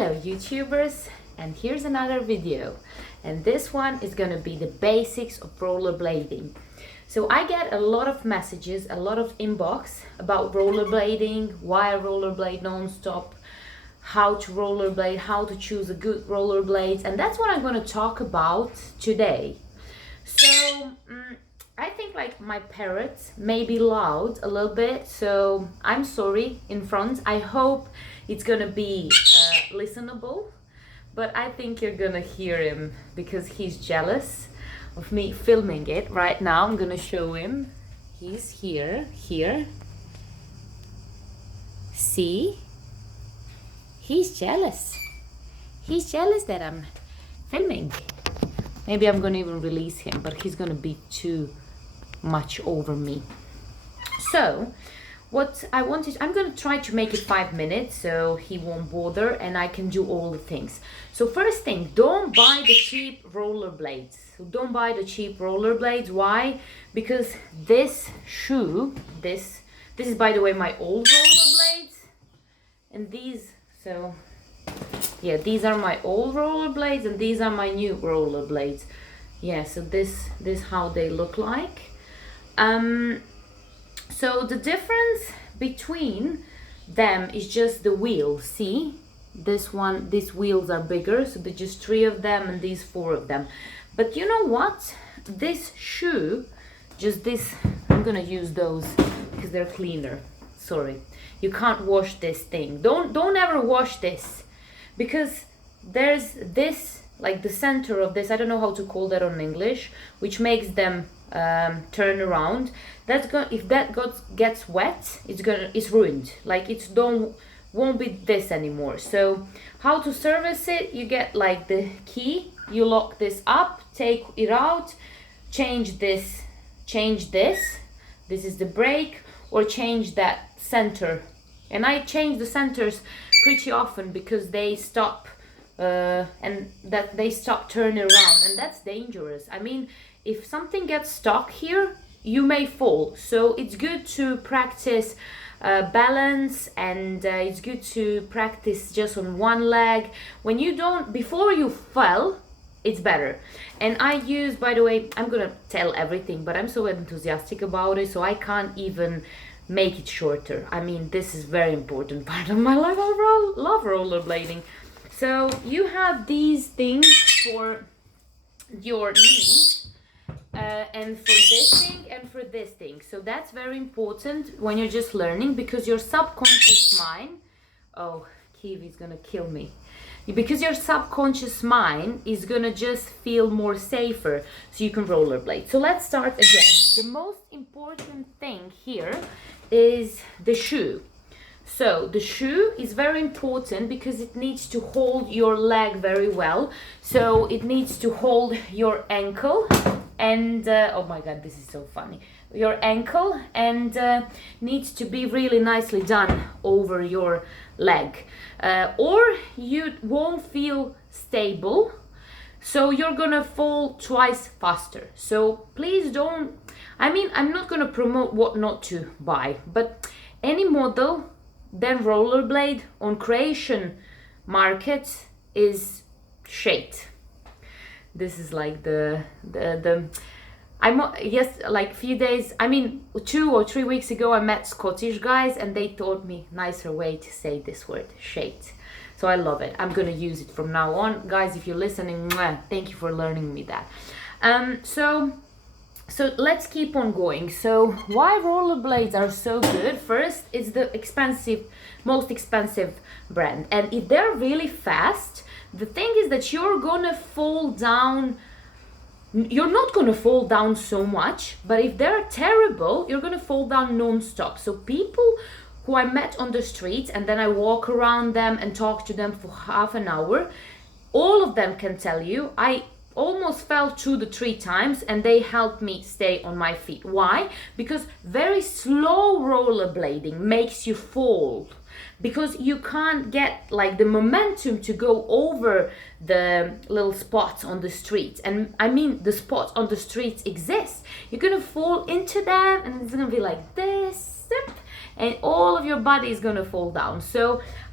Hello YouTubers, and here's another video, and this one is gonna be the basics of rollerblading. So I get a lot of messages, a lot of inbox about rollerblading, why I rollerblade non-stop, how to rollerblade, how to choose a good rollerblades, and that's what I'm going to talk about today. So I think like my parrots may be loud a little bit, so I'm sorry in front. I hope it's gonna be listenable, but I think you're gonna hear him because he's jealous of me filming it right now. I'm gonna show him. He's here. See? He's jealous. He's jealous that I'm filming. Maybe I'm gonna even release him, but he's gonna be too much over me. So what I wanted, I'm gonna try to make it 5 minutes so he won't bother and I can do all the things. So first thing, don't buy the cheap rollerblades. So don't buy the cheap rollerblades. Why? Because this shoe, this is by the way my old rollerblades, and these, so yeah, these are my old rollerblades and these are my new rollerblades. Yeah, so this how they look like. So the difference between them is just the wheels. See, these wheels are bigger, so there's just 3 of them and these 4 of them. But you know what? This shoe, just this, I'm gonna use those because they're cleaner. Sorry, you can't wash this thing. Don't ever wash this, because there's this, like the center of this, I don't know how to call that on English, which makes them turn around. If that gets wet, it's ruined. Like won't be this anymore. So how to service it? You get like the key, you lock this up, take it out, change this. This is the brake, or change that center. And I change the centers pretty often because they stop and that they stop turning around, and that's dangerous. I mean, if something gets stuck here, you may fall. So it's good to practice balance, and it's good to practice just on one leg. When you don't, before you fell, it's better. And I use, by the way, I'm gonna tell everything, but I'm so enthusiastic about it, so I can't even make it shorter. I mean, this is very important part of my life. I love rollerblading. So you have these things for your knees, and for this thing and for this thing. So that's very important when you're just learning, because your subconscious mind, oh, Kiwi's gonna kill me. Because your subconscious mind is gonna just feel more safer, so you can rollerblade. So let's start again. The most important thing here is the shoe. So the shoe is very important because it needs to hold your leg very well. So it needs to hold your ankle and oh my god, this is so funny, your ankle, and needs to be really nicely done over your leg, or you won't feel stable, so you're gonna fall twice faster. So please don't, I mean, I'm not gonna promote what not to buy, but any model then rollerblade on Croatian market is shit. This is like like few days, I mean 2 or 3 weeks ago, I met Scottish guys and they taught me nicer way to say this word, shit. So I love it. I'm gonna use it from now on. Guys, if you're listening, thank you for learning me that. So let's keep on going. So why rollerblades are so good? First, it's the most expensive brand. And if they're really fast, the thing is that you're gonna fall down. You're not gonna fall down so much, but if they're terrible, you're gonna fall down non-stop. So people who I met on the streets and then I walk around them and talk to them for half an hour, all of them can tell you, I almost fell 2 to 3 times and they helped me stay on my feet. Why? Because very slow rollerblading makes you fall, because you can't get like the momentum to go over the little spots on the streets. And I mean, the spots on the streets exist. You're gonna fall into them and it's gonna be like this, zip, and all of your body is gonna fall down. So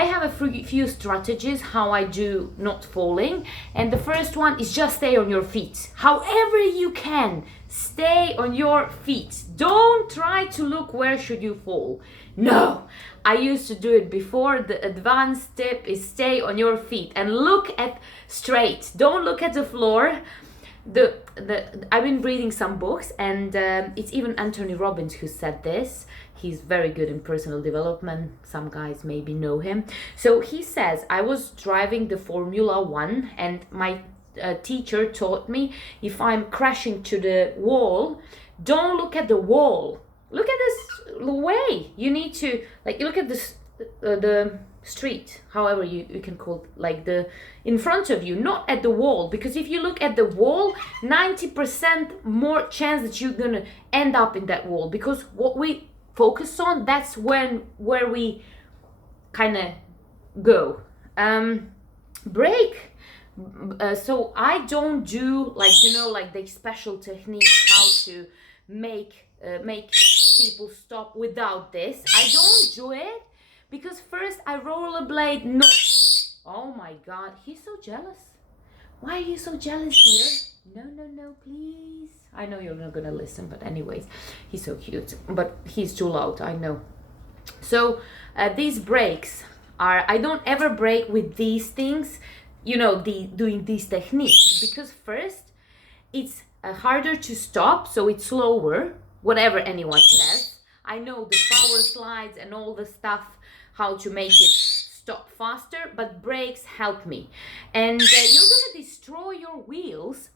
I have a few strategies how I do not falling, and the first one is just stay on your feet. However you can, stay on your feet. Don't try to look where should you fall. No, I used to do it before. The advanced tip is stay on your feet and look at straight. Don't look at the floor. I've been reading some books, and it's even Anthony Robbins who said this. He's very good in personal development. Some guys maybe know him. So he says, I was driving the Formula One, and my teacher taught me, if I'm crashing to the wall, don't look at the wall. Look at this way. You need to, like, you look at this the street, however you can call it, like the in front of you, not at the wall, because if you look at the wall, 90% more chance that you're gonna end up in that wall, because what we focus on, that's where we kind of go. Break. So I don't do, like, you know, like the special techniques how to make people stop without this. I don't do it because first I rollerblade. No, oh my God, he's so jealous. Why are you so jealous, dear? No, please. I know you're not gonna listen, but anyways, he's so cute, but he's too loud, I know. So these breaks are, I don't ever break with these things, you know, doing these techniques, because first it's harder to stop, so it's slower, whatever anyone says. I know the power slides and all the stuff, how to make it stop faster, but brakes help me. And you're gonna destroy your wheels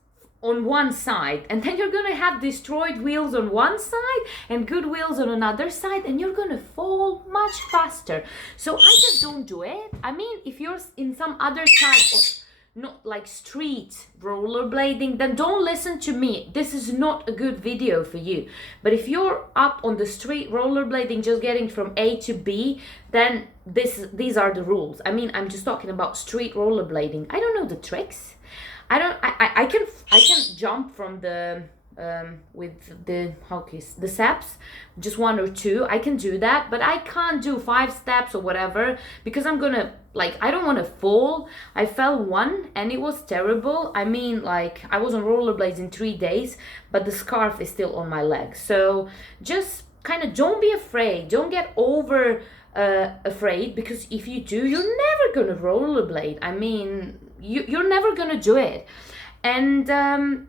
on one side, and then you're gonna have destroyed wheels on one side and good wheels on another side, and you're gonna fall much faster. So I just don't do it. I mean, if you're in some other type of, not like street rollerblading, then don't listen to me. This is not a good video for you. But if you're up on the street rollerblading, just getting from A to B, then these are the rules. I mean, I'm just talking about street rollerblading. I don't know the tricks. I can jump from the with the steps, just one or two. I can do that, but I can't do 5 steps or whatever, because I'm gonna, like, I don't want to fall. I fell one and it was terrible. I mean, like, I was on rollerblades in 3 days, but the scarf is still on my leg. So just kind of don't be afraid. Don't get over afraid, because if you do, you're never gonna rollerblade. I mean, you're never gonna do it. And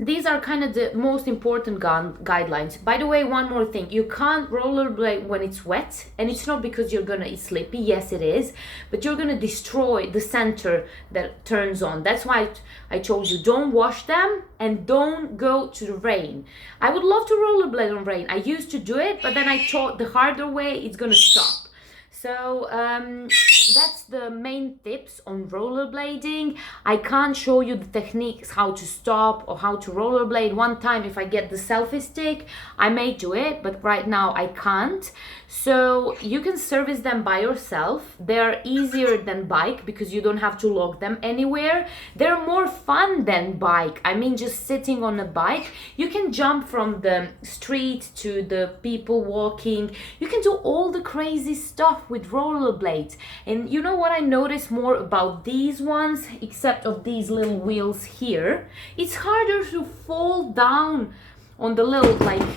these are kind of the most important guidelines. By the way, one more thing, you can't rollerblade when it's wet, and it's not because it's slippy. Yes, it is, but you're gonna destroy the center that turns on. That's why I told you, don't wash them and don't go to the rain. I would love to rollerblade on rain. I used to do it, but then I thought the harder way, it's gonna stop. So that's the main tips on rollerblading. I can't show you the techniques how to stop or how to rollerblade. One time, if I get the selfie stick, I may do it, but right now I can't. So you can service them by yourself. They're easier than bike because you don't have to log them anywhere. They're more fun than bike. I mean, just sitting on a bike, you can jump from the street to the people walking. You can do all the crazy stuff with rollerblades. And you know what I notice more about these ones, except of these little wheels here? It's harder to fall down on the little, like,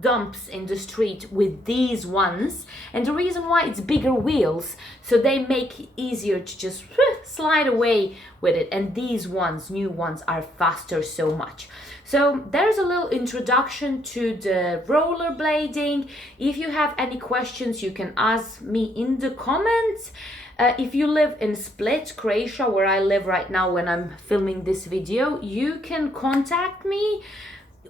dumps in the street with these ones, and the reason why, it's bigger wheels, so they make it easier to just slide away with it. And these ones, new ones, are faster so much. So there's a little introduction to the rollerblading. If you have any questions, you can ask me in the comments. If you live in Split, Croatia, where I live right now when I'm filming this video, you can contact me,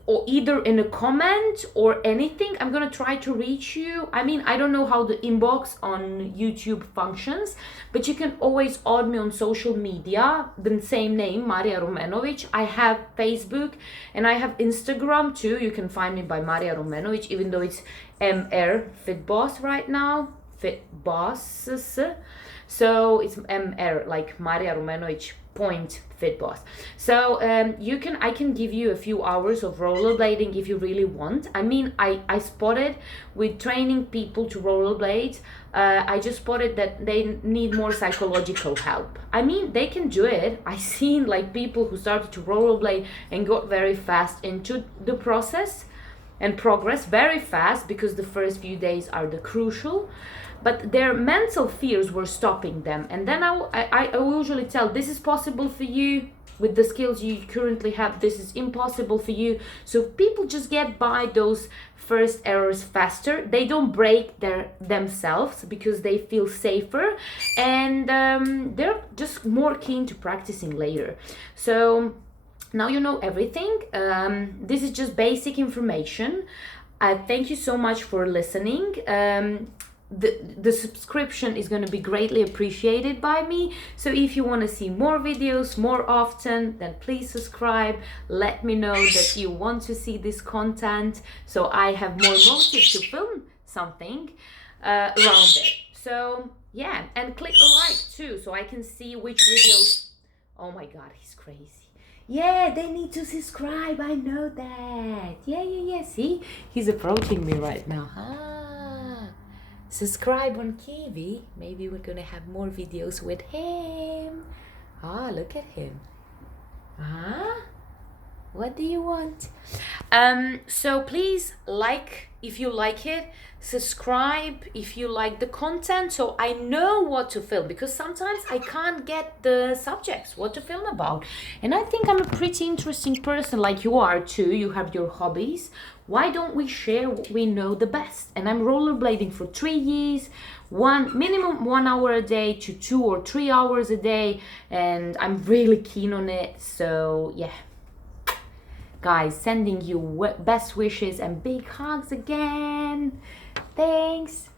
or either in a comment or anything. I'm gonna try to reach you. I mean, I don't know how the inbox on YouTube functions, but you can always add me on social media, the same name, Marija Rumenović. I have Facebook and I have Instagram too. You can find me by Marija Rumenović, even though it's MR Fit Boss right now, Fit Bosses. So it's MR, like Maria Rumenovic Point Fit Boss. So I can give you a few hours of rollerblading if you really want. I mean, I spotted with training people to rollerblade, I just spotted that they need more psychological help. I mean, they can do it. I seen like people who started to rollerblade and got very fast into the process and progress very fast, because the first few days are the crucial, but their mental fears were stopping them. And then I usually tell, this is possible for you with the skills you currently have, this is impossible for you. So people just get by those first errors faster. They don't break themselves because they feel safer, and they're just more keen to practicing later. So now you know everything. This is just basic information. Thank you so much for listening. The subscription is going to be greatly appreciated by me. So if you want to see more videos more often, then please subscribe. Let me know that you want to see this content, so I have more motive to film something around it. So yeah, and click a like too, so I can see which videos. Oh my god, he's crazy. Yeah, they need to subscribe, I know that. Yeah, see, he's approaching me right now. Subscribe on Kiwi. Maybe we're gonna have more videos with him. Look at him. What do you want? So please like if you like it, subscribe if you like the content, so I know what to film, because sometimes I can't get the subjects what to film about. And I think I'm a pretty interesting person, like you are too. You have your hobbies. Why don't we share what we know the best? And I'm rollerblading for 3 years, minimum 1 hour a day to 2 or 3 hours a day, and I'm really keen on it. So yeah, guys, sending you best wishes and big hugs again. Thanks.